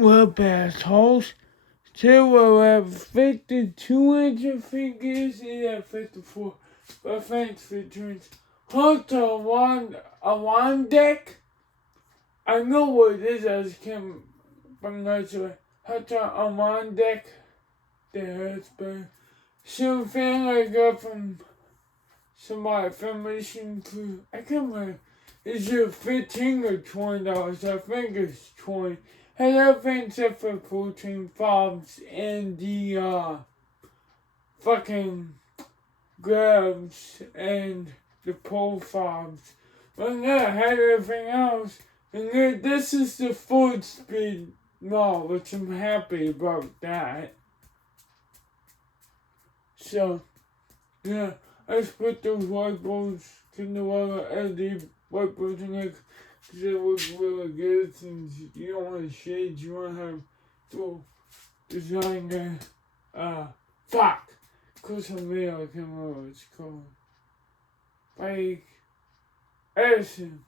Web assholes. Two will have 52 inch, I think it is. It at 54. But thanks for tuning. Hunter Adirondack. I know what it is. I just can't pronounce it. Hunter Adirondack. The husband. Some thing I got from somebody from Mission Crew. I can't remember. Is it $15 or $20? I think it's 20. And everything except for protein fobs and the fucking grabs and the pole fobs. But yeah, I had everything else. And then this is the full speed law, which I'm happy about that. So, yeah, I just put those white balls in the water and the white balls in there. Because it looks really good, since you don't want shades, you want to have full design fuck! Cause I'm real, I can't remember what it's called. Like, Edison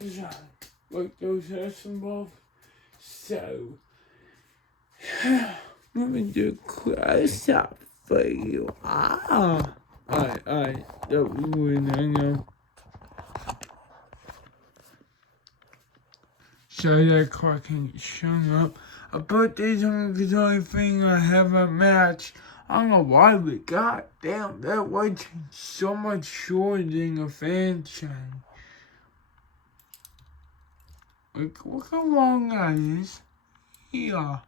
design. Like those Edison balls. So, let me do a close up for you. Alright, that was weird, I know. So that car ain't showing up. I put these on because the only thing I have a match. I don't know why, but goddamn, that white chain so much shorter than a fan chain. Like, look how long that is. Yeah.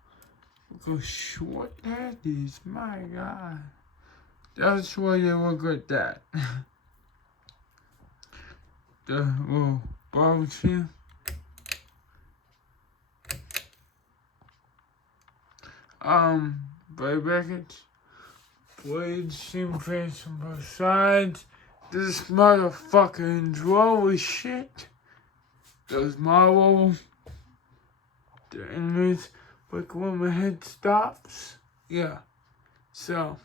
Look how short that is. My God. That's why you look like that. The little bulbs here. Blade brackets. Blades seem facing both sides. This motherfucking drawer is shit. Those marbles. The inlays. Like when my head stops. Yeah. So.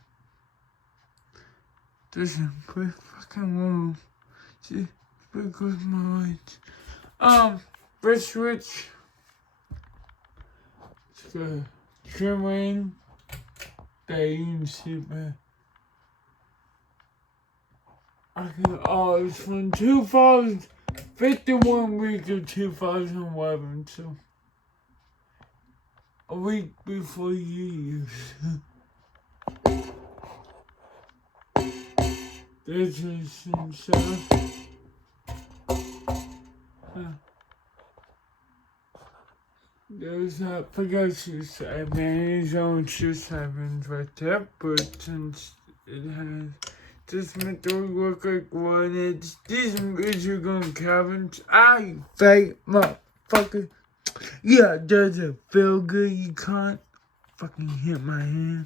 There's a quick fucking move. See? There goes my lights. First switch. It's got trimming. That you can see, man. It's from 2051 week of 2011, so a week before New Year's. This is himself. There's that Pegasus side, man. His own just happens right there, but since it has this meant to look like one, it's decent visual going cabins. I fake motherfucker. Yeah, does it feel good? You can't fucking hit my hand.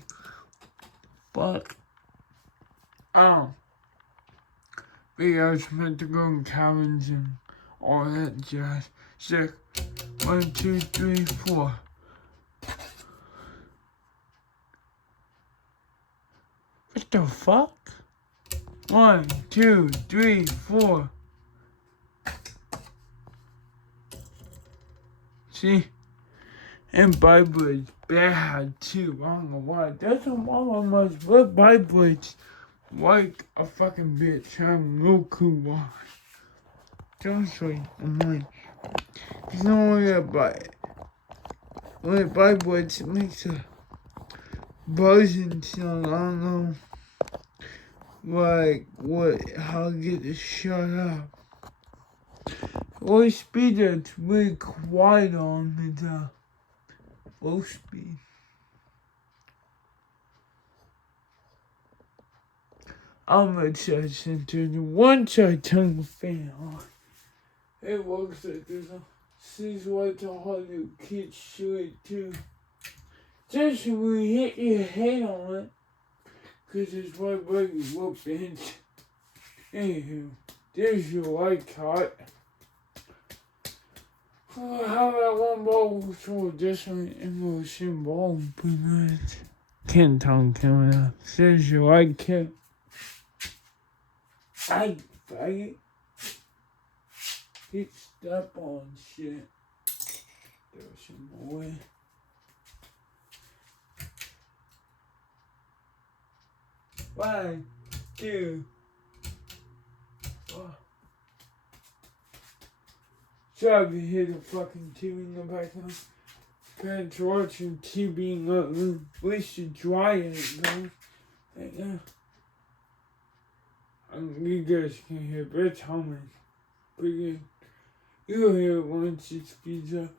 Fuck. Yeah, it's meant to go in cabins and all that jazz. Sick. 1, 2, 3, 4. What the fuck? 1, 2, 3, 4. See? And Bible is bad too. I don't know why. That's a mama must put Bible like a fucking bitch. I have no clue why. Seriously, I'm like, you know what? When Bible it makes a buzzing sound. I don't know. Like how to get it shut up. Low speed that's really quiet on is low speed. I'm gonna try something. Once I turn the fan on, it works like this. This is what's hard to kids shit too. Just when you hit your head on it, cause it's right where you whoop in. Anywho, there's your light cut. How that one ball for this one emotion ball pretty much. Can't tongue coming out. Says your light cut. I faggot. Get step on shit. There's some more. 5, 2, 1. Sorry if you hear the fucking TV in the background. Parents watching TV and at least you dry it, though. Right now. You guys can hear it, but it's humming. Pretty good. You'll hear it once it speeds up.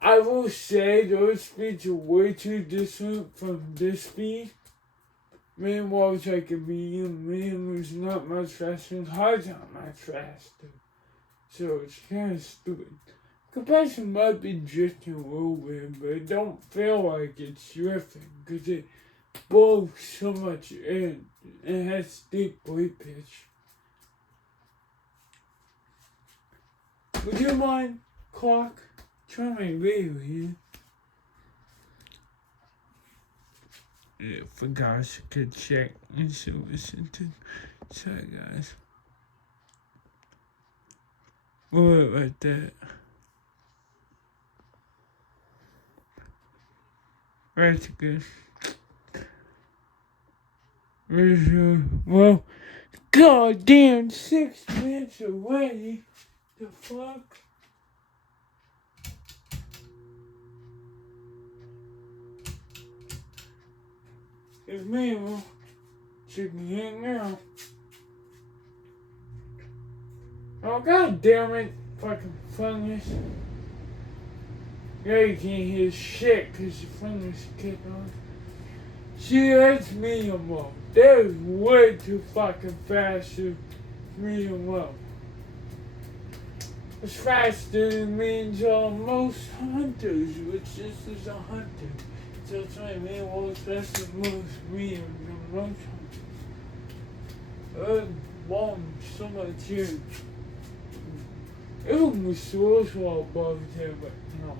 I will say those speeds are way too distant from this speed. Meanwhile, it's like a medium is not much faster and hard's not much faster. So it's kind of stupid. Compression might be drifting a little bit, but it don't feel like it's drifting because it blows so much in. It has deep bleed pitch. Would you mind, clock? Try my radio here. Yeah, forgot I could check and see what's into. Sorry, guys. We'll wait right there. That's good. Well, goddamn 6 minutes away. The fuck? It's me, well, chicken hang now. Oh, god damn it, fucking fungus. Yeah, you can't hear shit because the fungus kicked on. See, that's medium low. That is way too fucking fast for medium low. It's faster than means most hunters, which this is a hunter. So that's why medium low is faster than most medium than most hunters. Long, so much here. It was so above here, but no.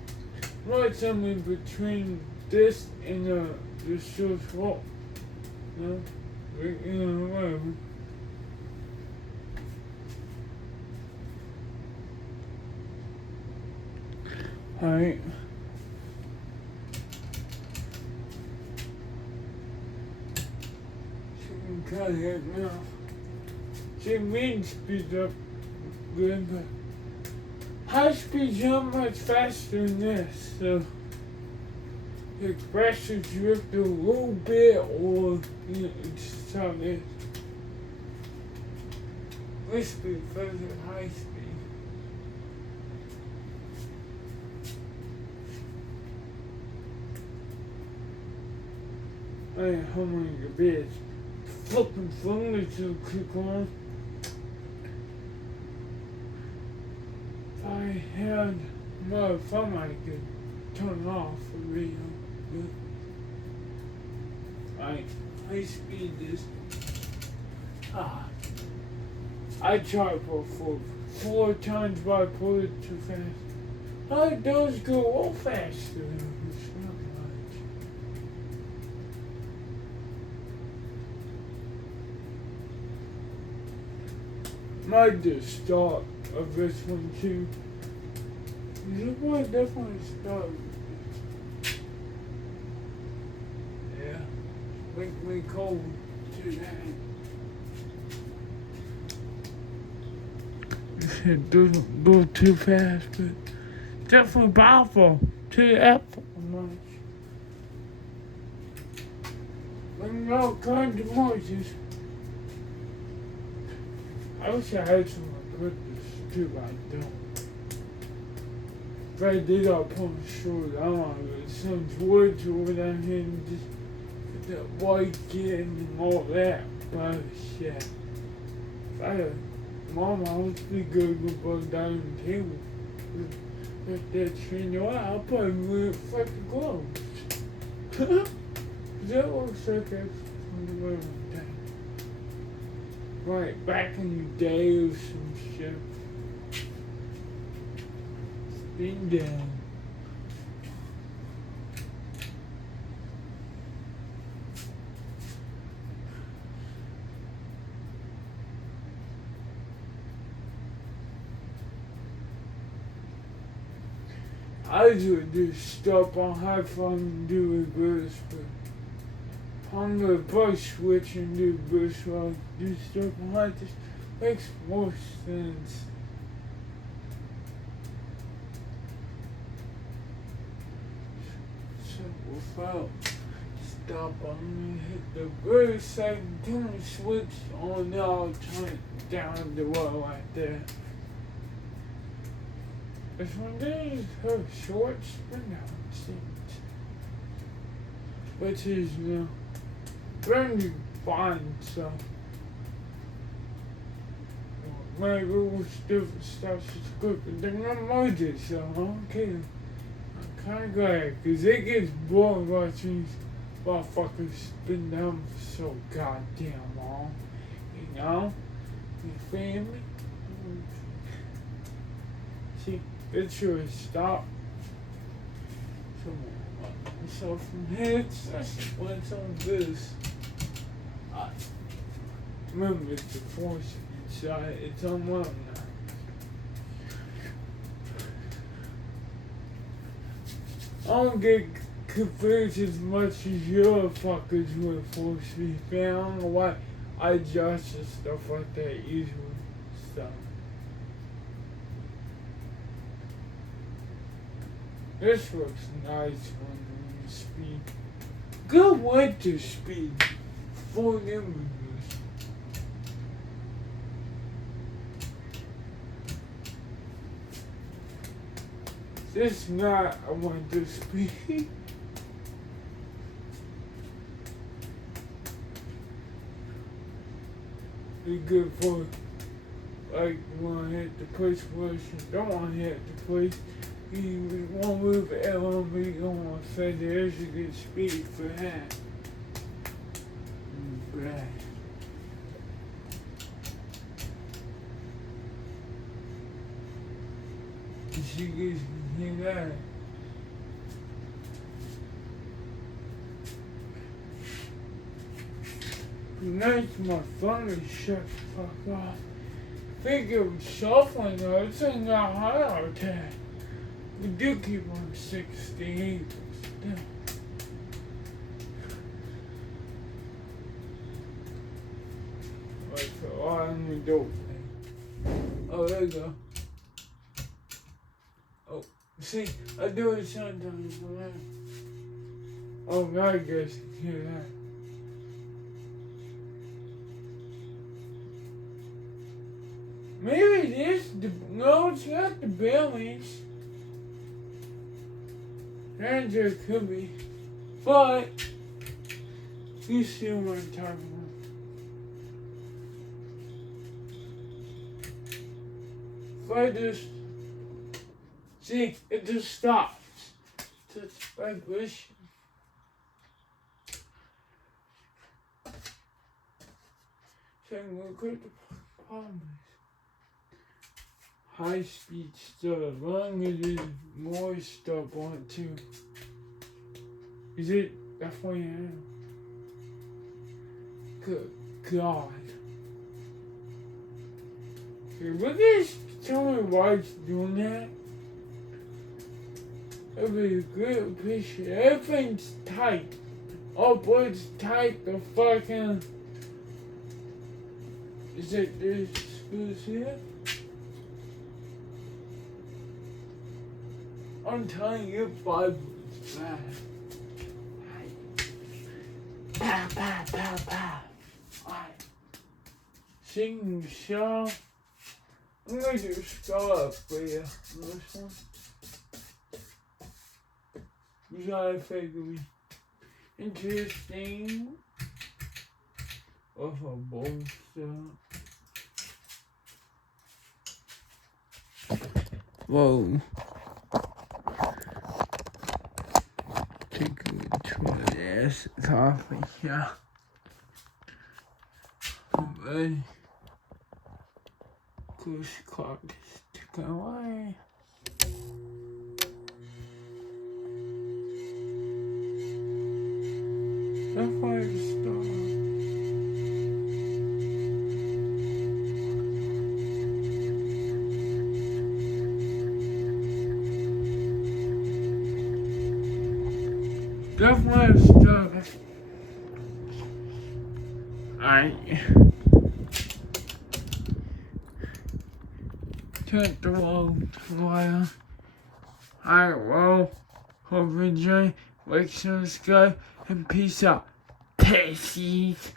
Right something between this and the source wall. You know, whatever. Alright. She can cut it now. She means speed up good, but high speed jump much faster than this, so the pressure drift a little bit, or it's how it is. This speed further high speed. I ain't humming a bitch. Fucking fungus to kick on. I had my phone I could turn off for real. I speed this. I tried for 4 times, but I pulled it too fast. How those go all faster? It's not much. Might the start of this one too. This one definitely start. Yeah. Make me cold today. It doesn't go too fast, but definitely powerful. Too apple much. Bring all kinds of noises. I wish I had some goodness too, but I don't. If I did, I'll put my shoulder on, but it sounds weird to go down here and just put that white kid and all that bullshit. If I had Mom, I would be good to go down the table. With that train, I'll probably wear fucking gloves. That looks like that's from the wearing thing. Right, back in the day or some shit. Spin down. I would just stop on high fun and do reverse, but I'm gonna push switch and do boost while do stuff like this makes more sense. So without stop, I'm gonna hit the boost. I can switch on now. I'll turn it down the wall right there. This one is her short spin down seat, which is very fine. So my rules different stuff is good, but they're not molded, so okay. I'm kinda glad, cause it gets boring watching these motherfuckers spin down for so goddamn long. You know? You feel me? See, it sure stop. So from here, that's what's on this. Remember, it's the force inside. It's on one now. I don't get confused as much as your fuckers with force feedback. I don't know why I adjust and stuff like that usually. So. This looks nice when you speak. Good winter speed for images. This is not a winter speed. Be good for like you want to hit the push push and don't want to hit the push. You want to move the L on me, you don't want to say there's a good speed for that. Right. You guys can hear that. Nice, my phone is shut the fuck off. I think it was shuffling though, it's in the heart attack. We do keep on 68, but still. Right, so I'm the dope thing. Oh, there you go. Oh, see, I do it sometimes. Oh, now I guess you can hear that. Maybe it is no, it's not the bellies. And there could be. But you see what I'm talking about. If I just see, it just stops. It's vibration. So look at the problem is. High speed stuff, as long as there's more stuff on it too. Is it? That's why I am. Good God. Okay, will you just tell me why it's doing that? That'd be a good picture. Everything's tight. Oh boy, it's tight. The fucking. Is it this screws here? I'm telling you, 5 is bad. Pow, pow, pow, pow. Alright. Sing the song. I'm gonna do skull up for you on this one. You gotta figure me interesting. Of a bolster. Whoa. Take a good try this coffee, yeah. Alright. Push clock is ticking away. That's 5 stars. That's 5 stars. I take the world to I will hope you enjoy. Like, subscribe, and peace out. Peace.